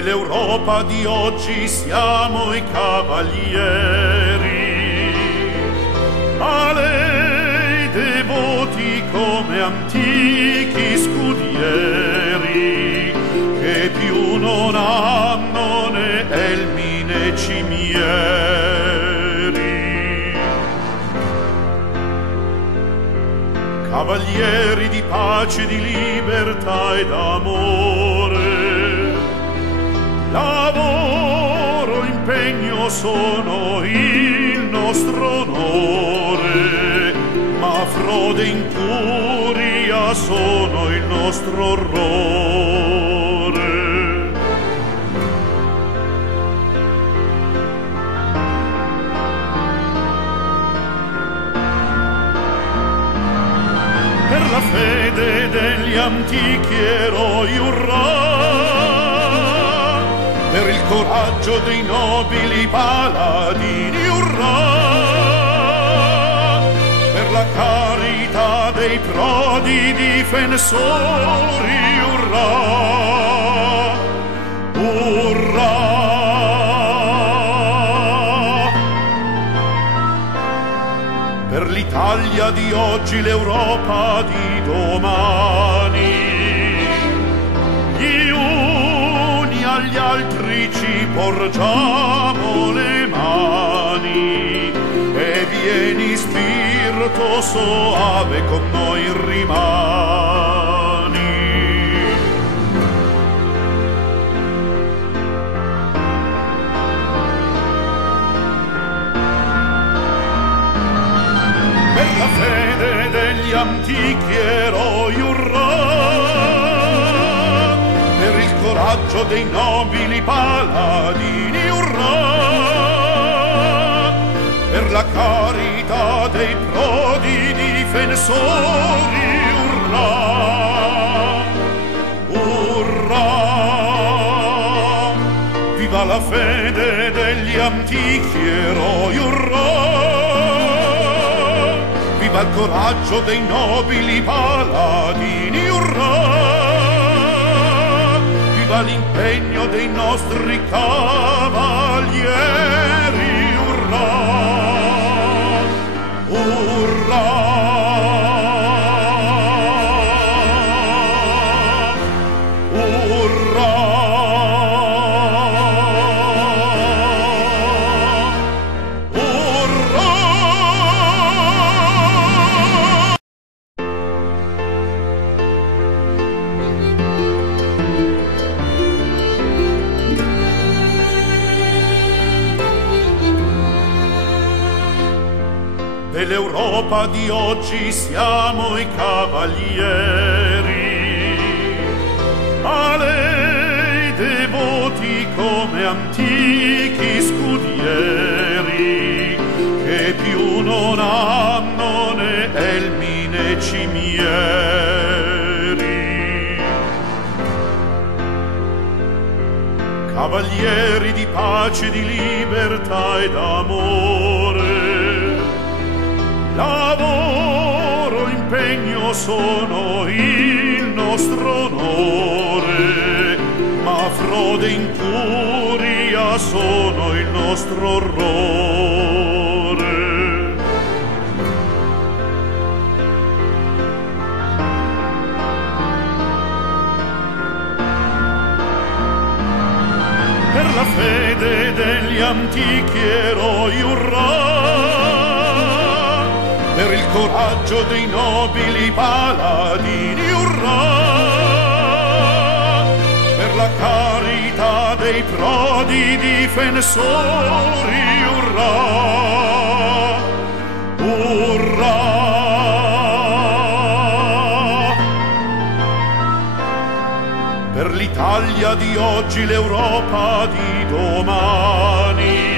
Dell'Europa di oggi siamo i cavalieri, a lei devoti come antichi scudieri, che più non hanno né elmi né cimieri. Cavalieri di pace, di libertà ed amore, lavoro, impegno sono il nostro onore, ma frode e incuria sono il nostro orrore. Per la fede degli antichi eroi, urrà! Per il coraggio dei nobili paladini, urrà! Per la carità dei prodi difensori, urrà! Urrà! Per l'Italia di oggi, l'Europa di domani, gli uni agli altri ci porgiamo le mani, e vieni spirito soave con noi rimani. Per la fede degli antichi eroi, urrà! Per il coraggio dei nobili paladini, urrà! Per la carità dei prodi difensori, urrà! Urrà! Viva la fede degli antichi eroi, urrà! Viva il coraggio dei nobili paladini, urrà! Viva l'impegno dei nostri cavalieri, urrà! Urrà! Dell'Europa di oggi siamo i cavalieri, a lei devoti come antichi scudieri, che più non hanno né elmi né cimieri. Cavalieri di pace, di libertà ed amore, lavoro, impegno sono il nostro onore, ma frode e incuria sono il nostro orrore. Per la fede degli antichi eroi, urrà! Per il coraggio dei nobili paladini, urrà! Per la carità dei prodi difensori, urrà! Urrà! Per l'Italia di oggi, l'Europa di domani,